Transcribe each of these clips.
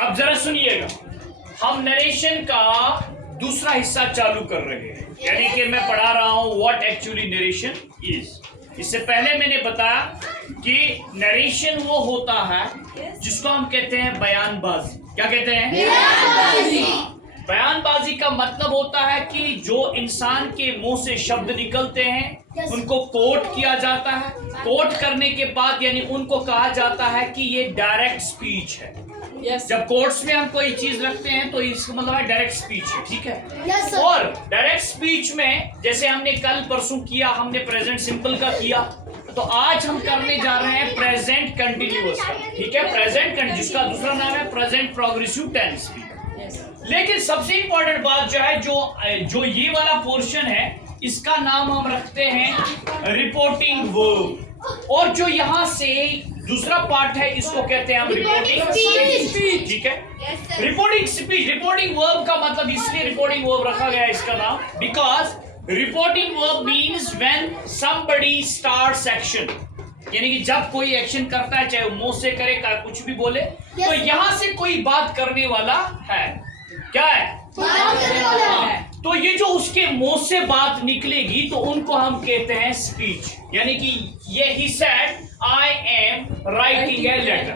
अब जरा सुनिएगा, हम नरेशन का दूसरा हिस्सा चालू कर रहे हैं, यानी कि मैं पढ़ा रहा हूं व्हाट एक्चुअली नरेशन इज। इससे पहले मैंने बताया कि नरेशन वो होता है जिसको हम कहते हैं बयानबाजी। क्या कहते हैं? बयानबाजी। बयानबाजी का मतलब होता है कि जो इंसान के मुंह से शब्द निकलते हैं उनको कोट किया जाता है। कोट करने के बाद यानी उनको कहा जाता है कि ये डायरेक्ट स्पीच है। जब कोर्ट्स में हम कोई चीज रखते हैं तो इसका मतलब है डायरेक्ट स्पीच है, ठीक है। और डायरेक्ट स्पीच में जैसे हमने कल परसों किया, हमने प्रेजेंट सिंपल का किया, तो आज हम करने जा रहे हैं प्रेजेंट कंटिन्यूअस का, ठीक है। प्रेजेंट कंटिन्यूअस, जिसका दूसरा नाम है प्रेजेंट प्रोग्रेसिव टेंस भी। लेकिन सबसे इंपॉर्टेंट बात जो है, जो ये वाला पोर्शन है, इसका नाम हम रखते हैं रिपोर्टिंग वर्ब। और जो यहाँ से दूसरा पार्ट है, इसको कहते हैं हम रिपोर्टिंग स्पीच, ठीक है। रिपोर्टिंग स्पीच, रिपोर्टिंग वर्ब का मतलब इसलिए रिपोर्टिंग वर्ब रखा गया है इसका नाम, because reporting verb means when somebody starts action, यानी कि जब कोई एक्शन करता है, चाहे वो मुंह से करे, चाहे कुछ भी बोले, तो यहां से कोई बात करने वाला है। क्या है? तो ये जो उसके मुंह से बात निकलेगी तो उनको हम कहते हैं स्पीच। यानी कि ये he said I am writing a letter,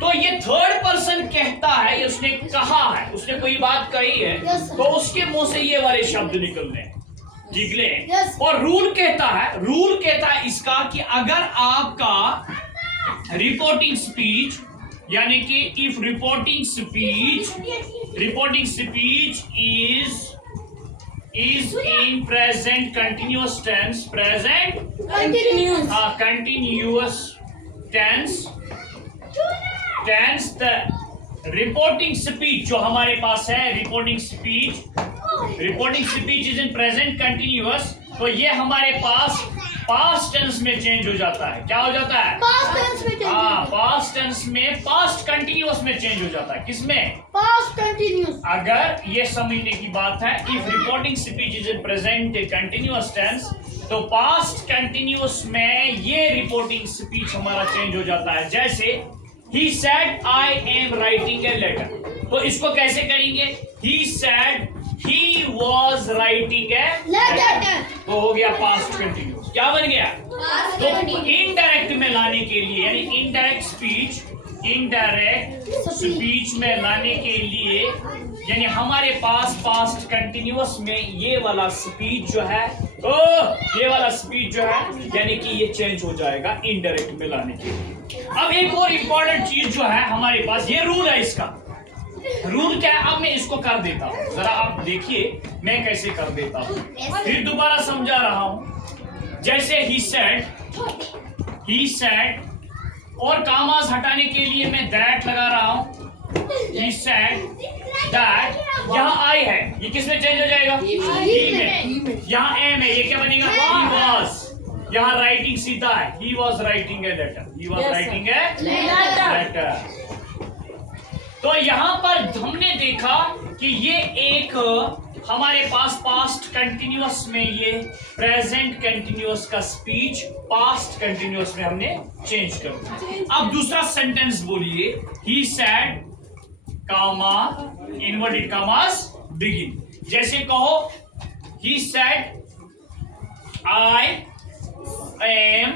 तो ये थर्ड पर्सन कहता है, उसने कहा है, उसने कोई बात कही है, तो उसके मुंह से ये वाले शब्द निकलने निकले। और रूल कहता है इसका कि अगर आपका रिपोर्टिंग स्पीच, यानी कि if reporting speech is in present continuous tense, continuous tense, the reporting speech जो हमारे पास है, reporting speech is in present continuous, तो ये हमारे पास पास्ट टेंस में चेंज हो जाता है। क्या हो जाता है? पास्ट टेंस में, पास्ट कंटिन्यूअस में चेंज हो जाता है। किसमें? Past continuous. अगर ये समझने की बात है, if reporting speech is in present continuous tense, तो पास्ट कंटिन्यूअस में ये रिपोर्टिंग स्पीच हमारा चेंज हो जाता है। जैसे he said I am writing a letter, तो इसको कैसे करेंगे? He said he was writing a letter, तो हो गया पास्ट कंटिन्यूअस। क्या बन गया? तो इनडायरेक्ट में लाने के लिए, यानी इनडायरेक्ट स्पीच में लाने के लिए, यानी हमारे पास पास्ट कंटिन्यूअस में ये वाला स्पीच जो है, यानी कि ये चेंज हो जाएगा इनडायरेक्ट में लाने के लिए। अब एक और इंपॉर्टेंट चीज जो है हमारे पास, ये रूल है, इसका रूल क्या है? अब मैं इसको कर देता हूं, जरा आप देखिए मैं कैसे कर देता हूं, फिर दोबारा समझा रहा हूं। जैसे he said, और कामास हटाने के लिए मैं that लगा रहा हूं। he said that, यहाँ I है, ये किस में चेंज हो जाएगा? he में। यहाँ am है, ये क्या बनेगा? he was। यहाँ राइटिंग सीधा है, he was writing a letter, तो यहाँ पर हमने देखा कि ये एक हमारे पास पास्ट कंटिन्यूअस में ये प्रेजेंट कंटिन्यूअस का स्पीच पास्ट कंटिन्यूअस में हमने चेंज कर दिया। अब दूसरा सेंटेंस बोलिए, ही सेड कामा इनवर्टेड कामास बिगिन। जैसे कहो ही said I am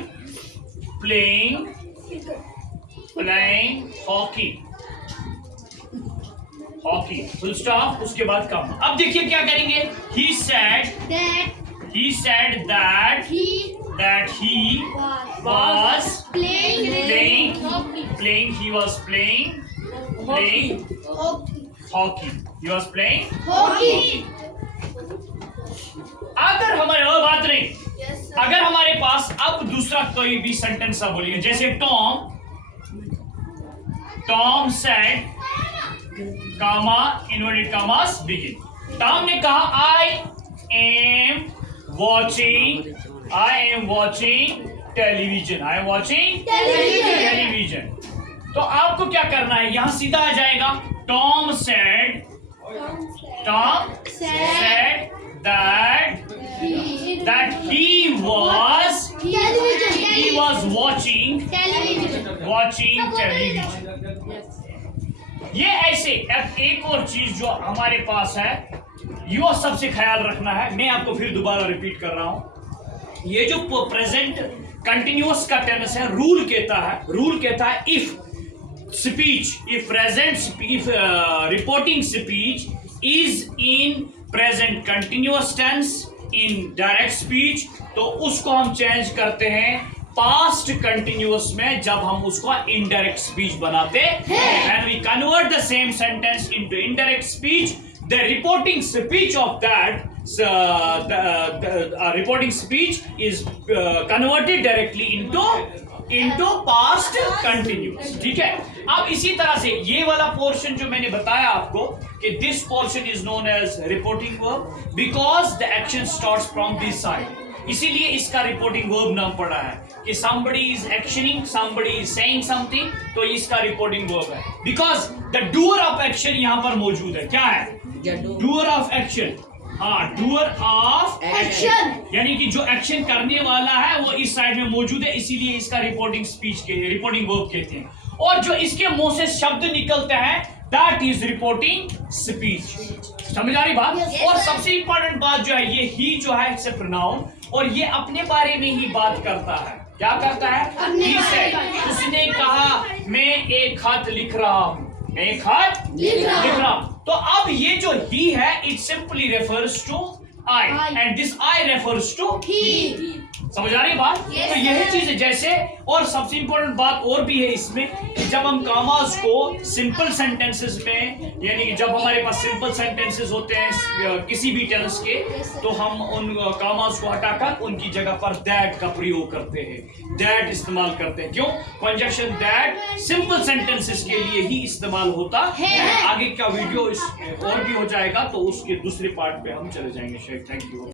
playing hockey, full stop, उसके बाद कम। अब देखिए क्या करेंगे, he said that he was playing hockey। अगर हमारे बात नहीं, अगर हमारे पास अब दूसरा कोई भी सेंटेंस आप बोलिए, जैसे टॉम said कामा इनवर्टेड कामास बिगिन। टॉम ने कहा आई एम वॉचिंग टेलीविजन। तो आपको क्या करना है, यहां सीधा आ जाएगा, Tom said that he was watching television। ये ऐसे अब एक और चीज जो हमारे पास है, यो सबसे ख्याल रखना है। मैं आपको फिर दोबारा रिपीट कर रहा हूं, ये जो प्रेजेंट कंटिन्यूअस का टेंस है, रूल कहता है if reporting speech is in present continuous tense in direct speech, तो उसको हम चेंज करते हैं पास्ट कंटिन्यूअस में जब हम उसको इनडायरेक्ट स्पीच बनाते हैं। When we convert the same sentence into indirect speech, the reporting speech of that reporting speech is converted directly into past continuous. ठीक है, अब इसी तरह से ये वाला पोर्शन जो मैंने बताया आपको कि this portion is known as reporting verb because the action starts from this side, इसीलिए इसका रिपोर्टिंग वर्ब नाम पड़ा है कि somebody is actioning, somebody is saying something, तो इसका रिपोर्टिंग वर्ब है। Because the doer of action यहां पर मौजूद है। क्या है? Doer of action. हाँ, डूअर ऑफ एक्शन, यानी कि जो एक्शन करने वाला है वो इस साइड में मौजूद है, इसीलिए इसका रिपोर्टिंग वर्ब कहते हैं। और जो इसके मुंह से शब्द निकलते हैं दैट इज रिपोर्टिंग स्पीच। समझ आ रही बात? और सबसे इंपॉर्टेंट बात जो है, ये ही जो है इट्स अ प्रोनाउन, और ये अपने बारे में ही बात करता है। क्या करता है? उसने कहा मैं एक खत लिख रहा हूं, मैं एक खत लिख रहा हूं। तो अब ये जो ही है it simply refers to I and this I refers to he. समझ आ रही बात? तो यही चीज है। जैसे और सबसे इंपॉर्टेंट बात और भी है इसमें कि जब हम कामास को सिंपल सेंटेंसेस में, यानी कि जब हमारे पास सिंपल सेंटेंसेस होते हैं किसी भी टेंस के, तो हम उन कामास को हटाकर उनकी जगह पर दैट का प्रयोग करते हैं, दैट इस्तेमाल करते हैं। क्यों? कंजक्शन दैट सिंपल सेंटेंसेस के लिए ही इस्तेमाल होता है। आगे का वीडियो और भी हो जाएगा, तो उसके दूसरे पार्ट पे हम चले जाएंगे। Thank you.